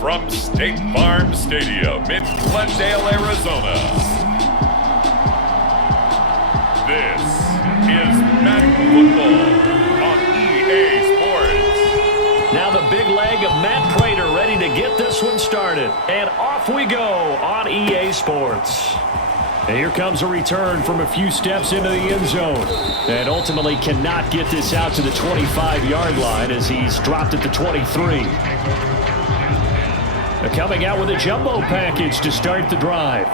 from State Farm Stadium in Glendale, Arizona. This is Madden Football on EA Sports. Now the big leg of Matt Prater ready to get this one started. And off we go on EA Sports. And here comes a return from a few steps into the end zone. And ultimately cannot get this out to the 25-yard line as he's dropped at the 23. They're coming out with a jumbo package to start the drive.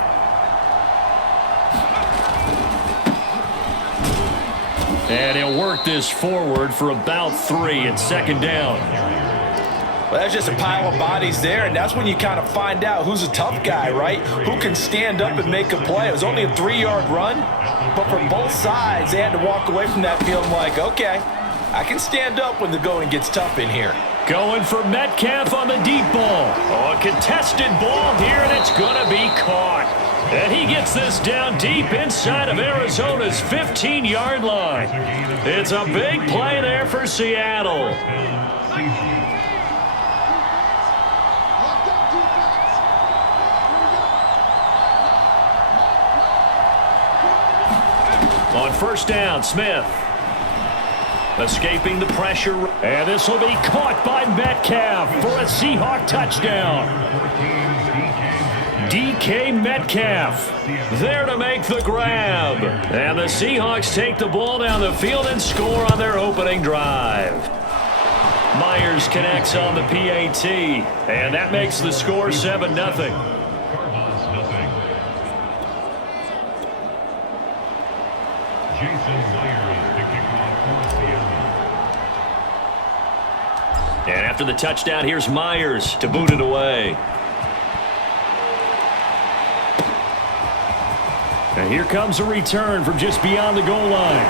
And he'll work this forward for about 3 at second down. Well, that's just a pile of bodies there, and that's when you kind of find out who's a tough guy, right? Who can stand up and make a play. It was only a 3-yard run, but for both sides, they had to walk away from that field like, okay, I can stand up when the going gets tough in here. Going for Metcalf on the deep ball. Oh, a contested ball here, and it's going to be caught. And he gets this down deep inside of Arizona's 15-yard line. It's a big play there for Seattle. On first down, Smith. Escaping the pressure. And this will be caught by Metcalf for a Seahawk touchdown. DK Metcalf there to make the grab. And the Seahawks take the ball down the field and score on their opening drive. Myers connects on the PAT. And that makes the score 7-0. And after the touchdown, here's Myers to boot it away. And here comes a return from just beyond the goal line.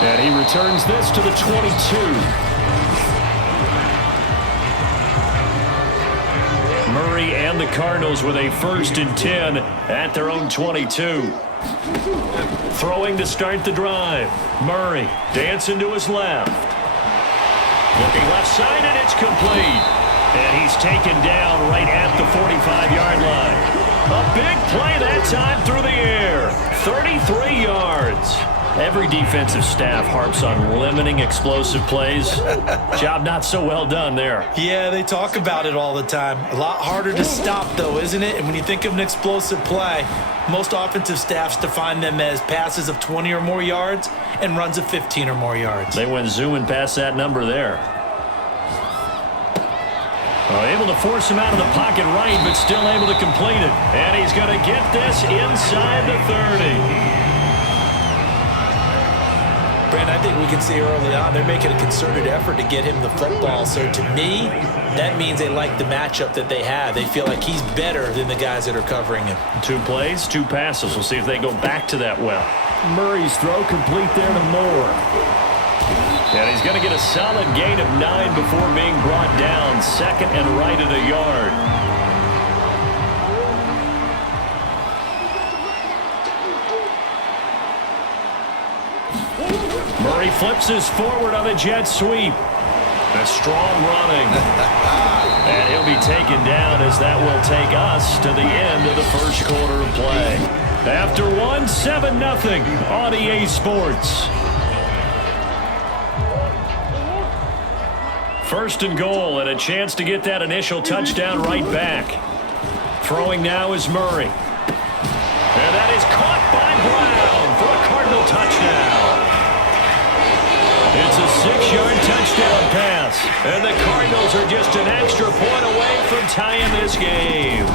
And he returns this to the 22. Murray and the Cardinals with a 1st and 10 at their own 22. Throwing to start the drive. Murray dancing to his left. Looking left side, and it's complete. And he's taken down right at the 45-yard line. A big play that time through the air. 33 yards. Every defensive staff harps on limiting explosive plays. Job not so well done there. Yeah, they talk about it all the time. A lot harder to stop, though, isn't it? And when you think of an explosive play, most offensive staffs define them as passes of 20 or more yards and runs of 15 or more yards. They went zooming past that number there. Able to force him out of the pocket right, but still able to complete it. And he's going to get this inside the 30. Brent, I think we can see early on they're making a concerted effort to get him the football. So to me, that means they like the matchup that they have. They feel like he's better than the guys that are covering him. 2 plays, 2 passes. We'll see if they go back to that well. Murray's throw complete there to Moore. And he's going to get a solid gain of 9 before being brought down. 2nd and right at a yard. Murray flips his forward on a jet sweep. A strong running. And he'll be taken down as that will take us to the end of the first quarter of play. After 7-0 on EA Sports. 1st and goal, and a chance to get that initial touchdown right back. Throwing now is Murray. And that is caught by Brown for a Cardinal touchdown. It's a 6-yard touchdown pass. And the Cardinals are just an extra point away from tying this game.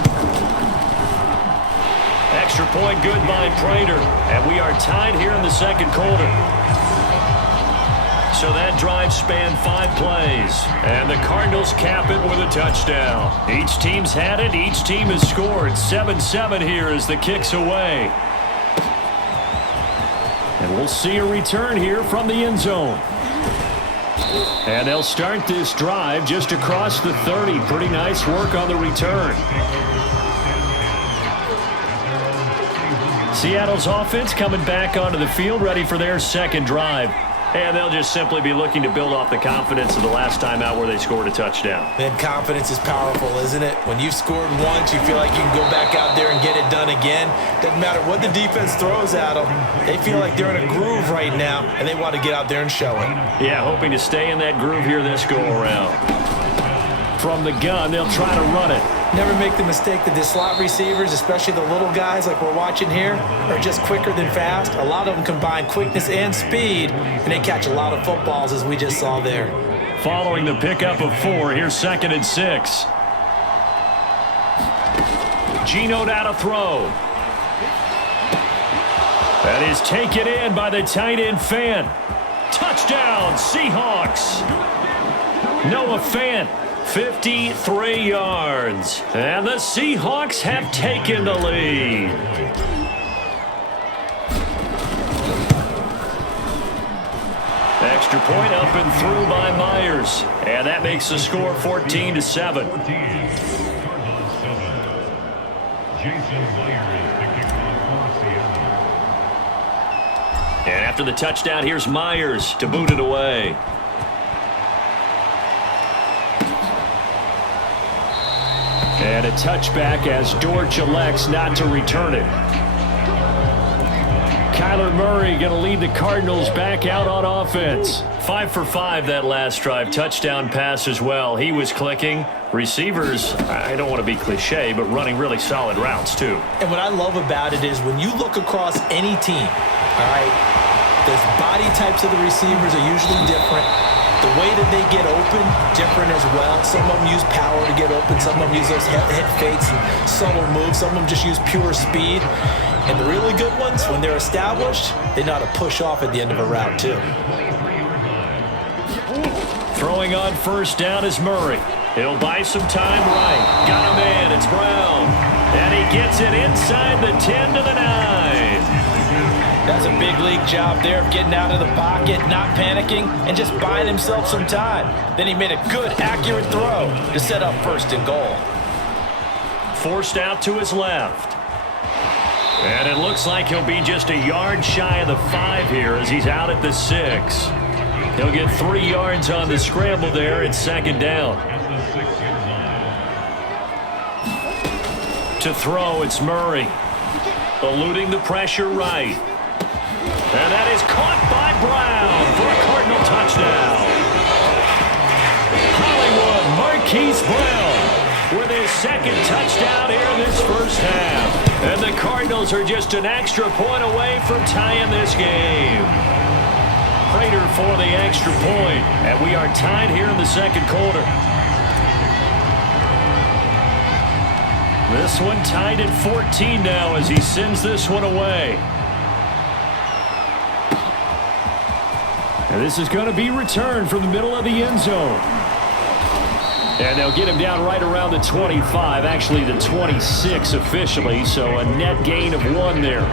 Extra point good by Prater. And we are tied here in the second quarter. So that drive spanned 5 plays. And the Cardinals cap it with a touchdown. Each team's had it. Each team has scored. 7-7 here as the kick's away. And we'll see a return here from the end zone. And they'll start this drive just across the 30. Pretty nice work on the return. Seattle's offense coming back onto the field, ready for their second drive. And they'll just simply be looking to build off the confidence of the last time out where they scored a touchdown. Man, confidence is powerful, isn't it? When you've scored once, you feel like you can go back out there and get it done again. Doesn't matter what the defense throws at them. They feel like they're in a groove right now, and they want to get out there and show it. Yeah, hoping to stay in that groove here this go-around. From the gun, they'll try to run it. Never make the mistake that the slot receivers, especially the little guys like we're watching here, are just quicker than fast. A lot of them combine quickness and speed, and they catch a lot of footballs, as we just saw there. Following the pickup of 4, here's 2nd and 6. Geno now to throw. That is taken in by the tight end Fant. Touchdown, Seahawks. Noah Fant. 53 yards. And the Seahawks have taken the lead. Extra point up and through by Myers. And that makes the score 14-7. And after the touchdown, here's Myers to boot it away. And a touchback as Dortch elects not to return it. Kyler Murray going to lead the Cardinals back out on offense. 5 for 5 that last drive. Touchdown pass as well. He was clicking. Receivers, I don't want to be cliche, but running really solid routes too. And what I love about it is when you look across any team, all right, the body types of the receivers are usually different. The way that they get open, different as well. Some of them use power to get open. Some of them use those head fakes and subtle moves. Some of them just use pure speed. And the really good ones, when they're established, they know how to push off at the end of a route too. Throwing on first down is Murray. He'll buy some time right. Got a man, it's Brown. And he gets it inside the 10 to the 9. That's a big league job there of getting out of the pocket, not panicking, and just buying himself some time. Then he made a good, accurate throw to set up 1st and goal. Forced out to his left. And it looks like he'll be just a yard shy of the 5 here as he's out at the 6. He'll get 3 yards on the scramble there. It's 2nd down. To throw, it's Murray. Eluding the pressure right. And that is caught by Brown for a Cardinal touchdown. Hollywood Marquise Brown with his 2nd touchdown here in this first half. And the Cardinals are just an extra point away from tying this game. Prater for the extra point. And we are tied here in the 2nd quarter. This one tied at 14 now as he sends this one away. And this is going to be returned from the middle of the end zone. And they'll get him down right around the 25, actually the 26 officially, so a net gain of 1 there.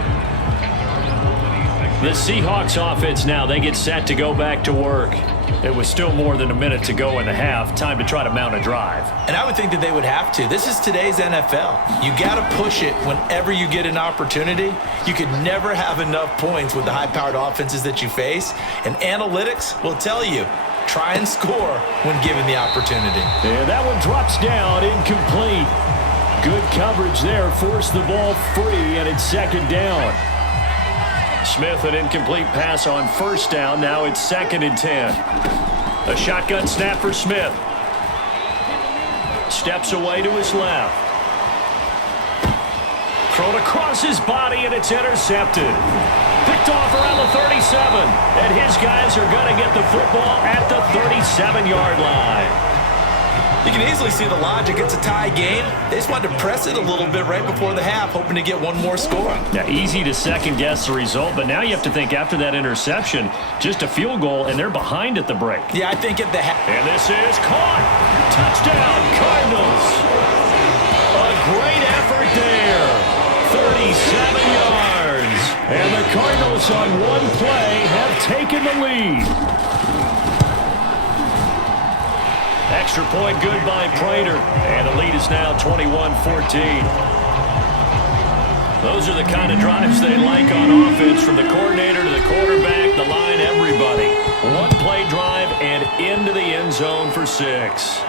The Seahawks offense now, they get set to go back to work. It was still more than a minute to go in the half. Time to try to mount a drive. And I would think that they would have to. This is today's NFL. You got to push it whenever you get an opportunity. You could never have enough points with the high-powered offenses that you face. And analytics will tell you, try and score when given the opportunity. And that one drops down, incomplete. Good coverage there, forced the ball free, and it's 2nd down. Smith, an incomplete pass on 1st down. Now it's 2nd and 10. A shotgun snap for Smith. Steps away to his left. Thrown across his body, and it's intercepted. Picked off around the 37. And his guys are going to get the football at the 37-yard line. You can easily see the logic. It's a tie game. They just wanted to press it a little bit right before the half, hoping to get one more score. Yeah, easy to second-guess the result, but now you have to think after that interception, just a field goal, and they're behind at the break. Yeah, I think at the half. And this is caught. Touchdown, Cardinals. A great effort there. 37 yards. And the Cardinals on one play have taken the lead. Extra point good by Prater. And the lead is now 21-14. Those are the kind of drives they like on offense, from the coordinator to the quarterback, the line, everybody. One-play drive and into the end zone for 6.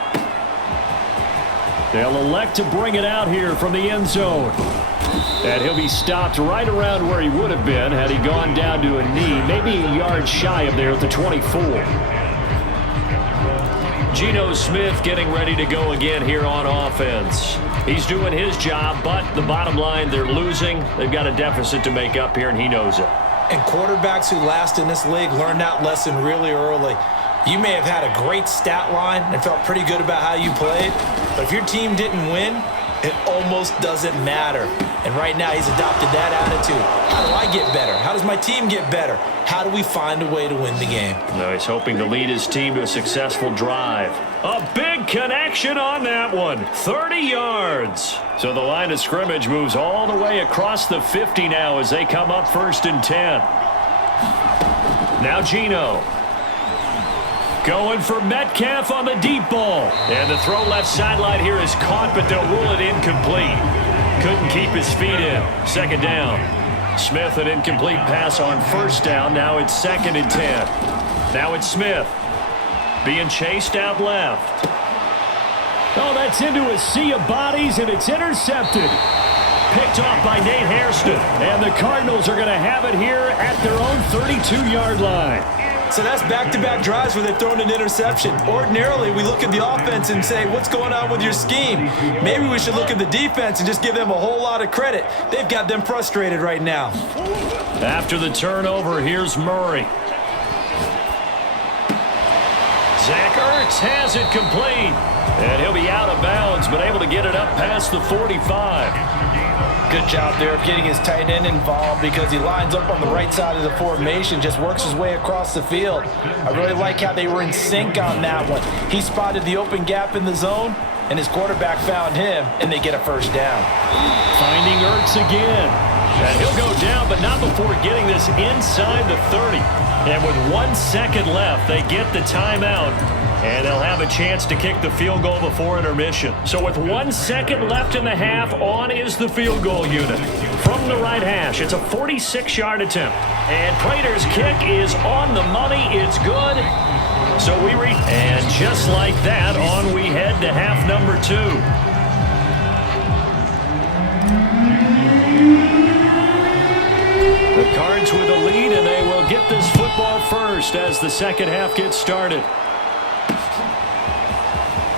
They'll elect to bring it out here from the end zone. And he'll be stopped right around where he would have been had he gone down to a knee, maybe a yard shy of there at the 24. Geno Smith getting ready to go again here on offense. He's doing his job, but the bottom line, they're losing. They've got a deficit to make up here, and he knows it. And quarterbacks who last in this league learn that lesson really early. You may have had a great stat line and felt pretty good about how you played, but if your team didn't win, it almost doesn't matter. And right now he's adopted that attitude. How do I get better? How does my team get better? How do we find a way to win the game? No, he's hoping to lead his team to a successful drive. A big connection on that one. 30 yards. So the line of scrimmage moves all the way across the 50 now as they come up 1st and 10. Now Geno. Going for Metcalf on the deep ball. And the throw left sideline here is caught, but they'll rule it incomplete. Couldn't keep his feet in. 2nd down. Smith, an incomplete pass on 1st down. Now it's 2nd and 10. Now it's Smith. Being chased out left. Oh, that's into a sea of bodies, and it's intercepted. Picked off by Nate Hairston. And the Cardinals are going to have it here at their own 32-yard line. So that's back-to-back drives where they've thrown an interception. Ordinarily, we look at the offense and say, what's going on with your scheme? Maybe we should look at the defense and just give them a whole lot of credit. They've got them frustrated right now. After the turnover, here's Murray. Zach Ertz has it complete. And he'll be out of bounds, but able to get it up past the 45. Good job there of getting his tight end involved, because he lines up on the right side of the formation, just works his way across the field. I really like how they were in sync on that one. He spotted the open gap in the zone, and his quarterback found him, and they get a 1st down. Finding Ertz again. And he'll go down, but not before getting this inside the 30. And with 1 second left, they get the timeout. And they'll have a chance to kick the field goal before intermission. So with 1 second left in the half, on is the field goal unit. From the right hash, it's a 46-yard attempt. And Prater's kick is on the money. It's good. So and just like that, on we head to half number 2. The Cards with the lead, and they will get this football first as the second half gets started.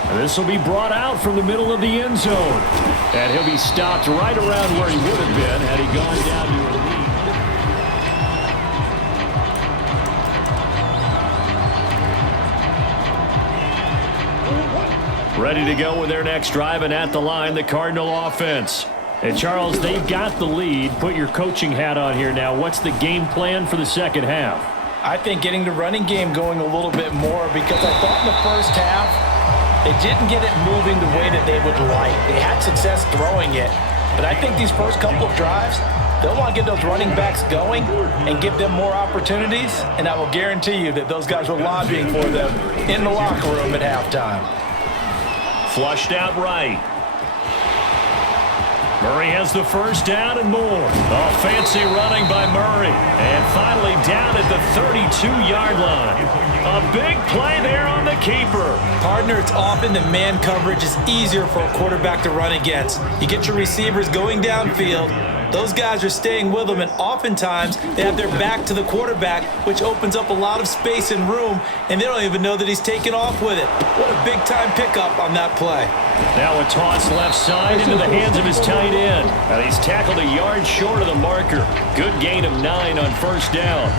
And this will be brought out from the middle of the end zone. And he'll be stopped right around where he would have been had he gone down to a lead. Ready to go with their next drive, and at the line, the Cardinal offense. And Charles, they've got the lead. Put your coaching hat on here now. What's the game plan for the second half? I think getting the running game going a little bit more, because I thought in the first half, they didn't get it moving the way that they would like. They had success throwing it. But I think these first couple of drives, they'll want to get those running backs going and give them more opportunities. And I will guarantee you that those guys were lobbying for them in the locker room at halftime. Flushed out right. Murray has the 1st down and more. A fancy running by Murray. And finally down at the 32-yard line. A big play there on the keeper. Partner, it's often that man coverage is easier for a quarterback to run against. You get your receivers going downfield. Those guys are staying with them, and oftentimes they have their back to the quarterback, which opens up a lot of space and room, and they don't even know that he's taken off with it. What a big-time pickup on that play. Now a toss left side into the hands of his tight end. And he's tackled a yard short of the marker. Good gain of 9 on 1st down.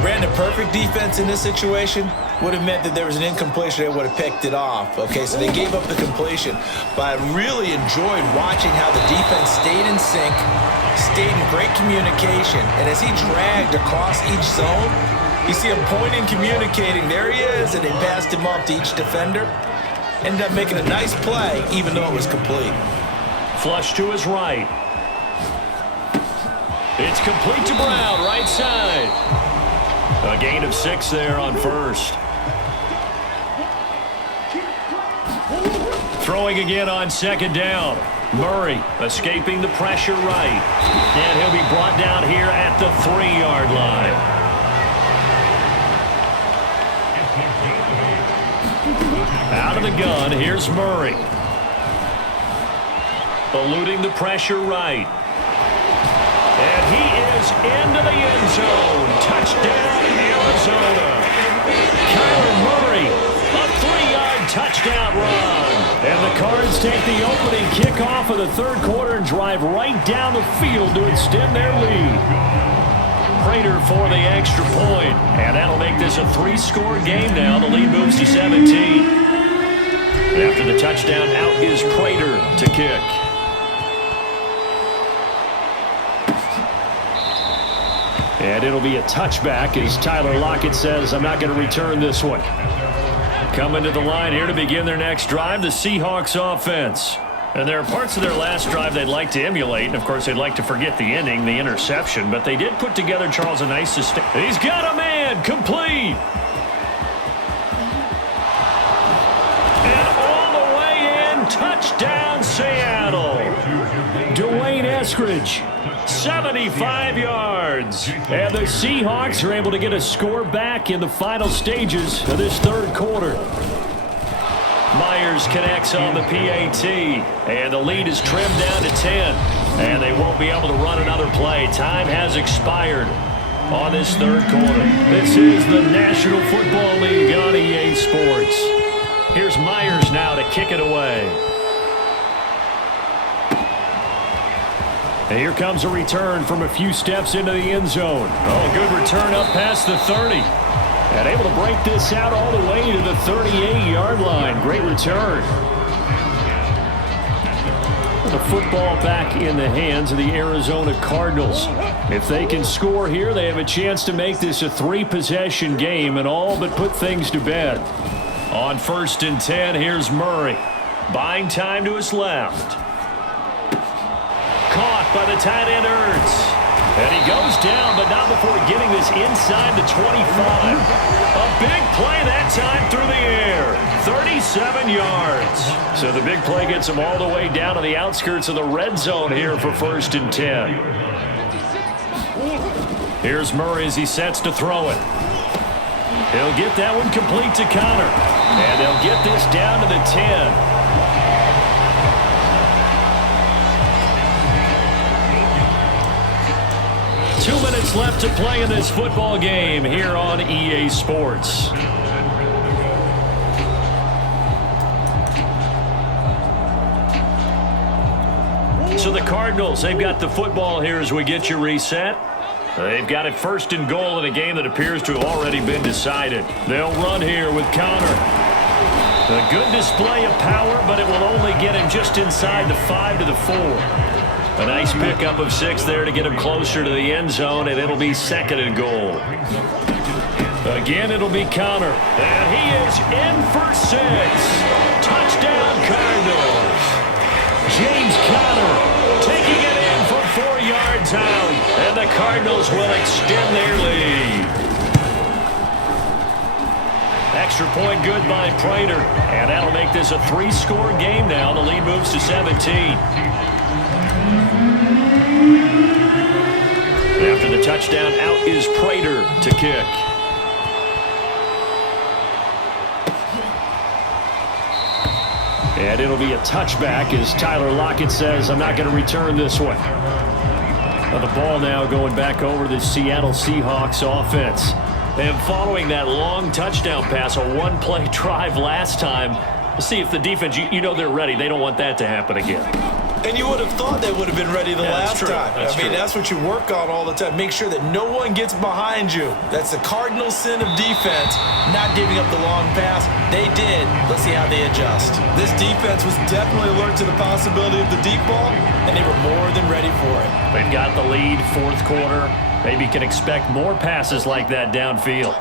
Brandon, perfect defense in this situation would have meant that there was an incompletion. They would have picked it off. Okay, so they gave up the completion. But I really enjoyed watching how the defense stayed in sync, stayed in great communication. And as he dragged across each zone, you see him pointing, communicating. There he is, and they passed him off to each defender. Ended up making a nice play, even though it was complete. Flush to his right. It's complete to Brown, right side. A gain of 6 there on 1st. Throwing again on 2nd down. Murray escaping the pressure right. And he'll be brought down here at the 3-yard line. Out of the gun, here's Murray. Eluding the pressure right. And he is into the end zone. Touchdown, Arizona. Kyler Murray, a 3-yard touchdown run. And the Cards take the opening kickoff of the third quarter and drive right down the field to extend their lead. Prater for the extra point. And that'll make this a 3-score game now. The lead moves to 17. And after the touchdown, out is Prater to kick. And it'll be a touchback as Tyler Lockett says, I'm not going to return this one. Coming to the line here to begin their next drive, the Seahawks offense. And there are parts of their last drive they'd like to emulate. And, of course, they'd like to forget the ending, the interception. But they did put together, Charles, a nice sustain. He's got a man. Complete. And all the way in. Touchdown, Seattle. Dwayne Eskridge. 75 yards. And the Seahawks are able to get a score back in the final stages of this third quarter. Myers connects on the PAT. And the lead is trimmed down to 10. And they won't be able to run another play. Time has expired on this third quarter. This is the National Football League on EA Sports. Here's Myers now to kick it away. And here comes a return from a few steps into the end zone. Oh, good return up past the 30. And able to break this out all the way to the 38-yard line. Great return. The football back in the hands of the Arizona Cardinals. If they can score here, they have a chance to make this a 3-possession game and all but put things to bed. On 1st and 10, here's Murray. Buying time to his left. Caught by the tight end Ertz. And he goes down, but not before getting this inside the 25. A big play that time through the air. 37 yards. So the big play gets him all the way down to the outskirts of the red zone here for 1st and 10. Here's Murray as he sets to throw it. He'll get that one complete to Connor. And they'll get this down to the 10. 2 minutes left to play in this football game here on EA Sports. So the Cardinals, they've got the football here as we get you reset. They've got it 1st and goal in a game that appears to have already been decided. They'll run here with Connor. A good display of power, but it will only get him just inside the 5 to the 4. A nice pickup of 6 there to get him closer to the end zone, and it'll be 2nd and goal. Again, it'll be Connor. And he is in for 6. Touchdown, Cardinals. James Conner taking it in from 4 yards out, and the Cardinals will extend their lead. Extra point good by Prater, and that'll make this a 3-score game now. The lead moves to 17. After the touchdown, out is Prater to kick. And it'll be a touchback as Tyler Lockett says, I'm not going to return this one. Well, the ball now going back over to the Seattle Seahawks offense. And following that long touchdown pass, a 1-play drive last time, let's see if the defense, you know they're ready. They don't want that to happen again. And you would have thought they would have been ready the last time. I mean, that's what you work on all the time. Make sure that no one gets behind you. That's the cardinal sin of defense, not giving up the long pass. They did. Let's see how they adjust. This defense was definitely alert to the possibility of the deep ball, and they were more than ready for it. They've got the lead, 4th quarter. Maybe can expect more passes like that downfield.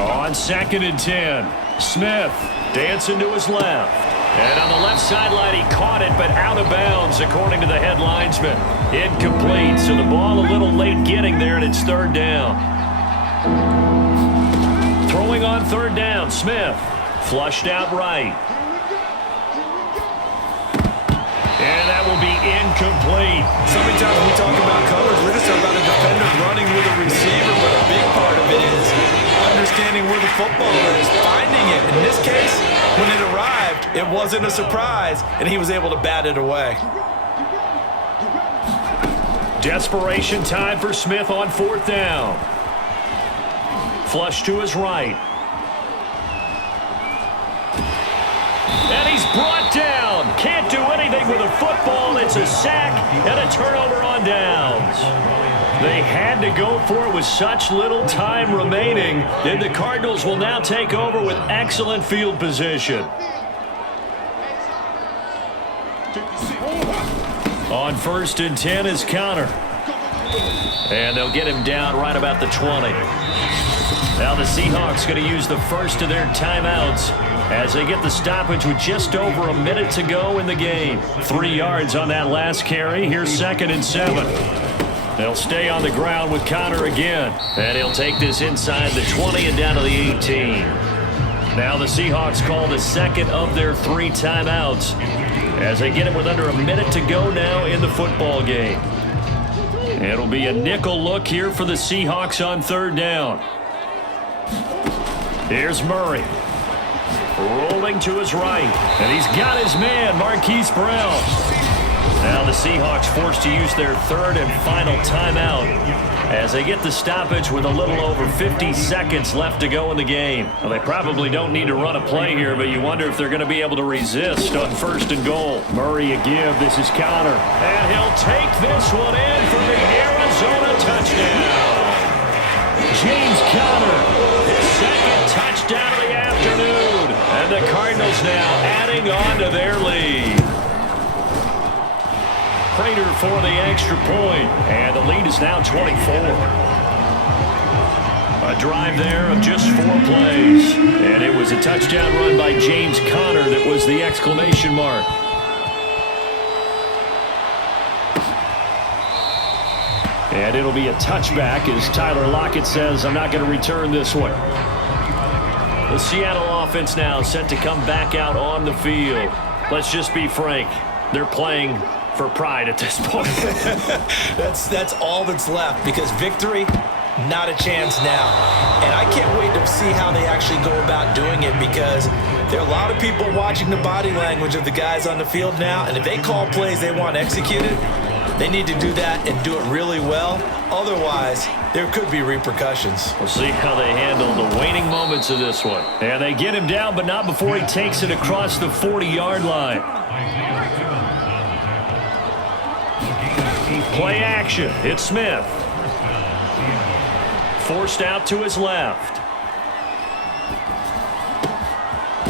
On 2nd and 10, Smith dancing to his left. And on the left sideline, he caught it, but out of bounds, according to the head linesman. Incomplete, so the ball a little late getting there, and it's 3rd down. Throwing on 3rd down, Smith. Flushed out right. incomplete. So many times when we talk about coverage, we're just talking about a defender running with a receiver, but a big part of it is understanding where the football is, finding it. In this case, when it arrived, it wasn't a surprise, and he was able to bat it away. Desperation time for Smith on 4th down. Flush to his right. And he's brought down. Can't do anything with a football. It's a sack and a turnover on downs. They had to go for it with such little time remaining, and the Cardinals will now take over with excellent field position. On 1st and 10 is Connor. And they'll get him down right about the 20. Now the Seahawks going to use the first of their timeouts as they get the stoppage with just over a minute to go in the game. 3 yards on that last carry. Here's 2nd and 7. They'll stay on the ground with Connor again. And he'll take this inside the 20 and down to the 18. Now the Seahawks call the second of their 3 timeouts as they get it with under a minute to go now in the football game. It'll be a nickel look here for the Seahawks on 3rd down. Here's Murray. Rolling to his right. And he's got his man, Marquise Brown. Now the Seahawks forced to use their 3rd and final timeout as they get the stoppage with a little over 50 seconds left to go in the game. Well, they probably don't need to run a play here, but you wonder if they're going to be able to resist on 1st and goal. Murray a give. This is Connor. And he'll take this one in for the Arizona touchdown. James Conner, his 2nd touchdown of the afternoon. And the Cardinals now adding on to their lead. Prater for the extra point, and the lead is now 24. A drive there of just 4 plays, and it was a touchdown run by James Conner that was the exclamation mark. And it'll be a touchback as Tyler Lockett says, I'm not going to return this one. The Seattle offense now set to come back out on the field. Let's just be frank, they're playing for pride at this point. That's all that's left, because victory, not a chance now. And I can't wait to see how they actually go about doing it, because there are a lot of people watching the body language of the guys on the field now, and if they call plays they want executed, they need to do that and do it really well. Otherwise, there could be repercussions. We'll see how they handle the waning moments of this one. And they get him down, but not before he takes it across the 40-yard line. Play action. It's Smith. Forced out to his left.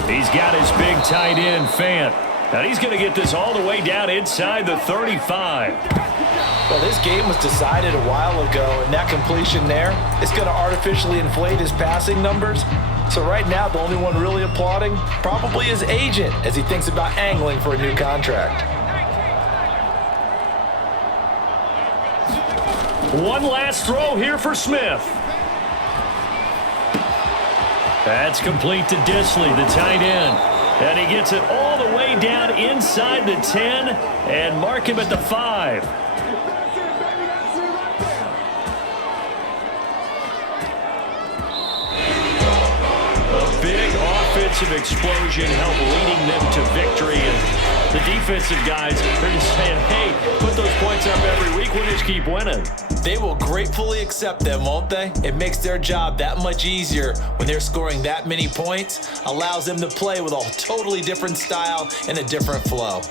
He's got his big tight end, Fant. And he's going to get this all the way down inside the 35. Well, this game was decided a while ago, and that completion there is going to artificially inflate his passing numbers. So right now, the only one really applauding probably his agent as he thinks about angling for a new contract. One last throw here for Smith. That's complete to Disley, the tight end. And he gets it all the way down inside the 10 and mark him at the 5. A big offensive explosion helped leading them to victory. And the defensive guys are just saying, hey, put those points up every week. We'll just keep winning. They will gratefully accept them, won't they? It makes their job that much easier when they're scoring that many points. Allows them to play with a totally different style and a different flow.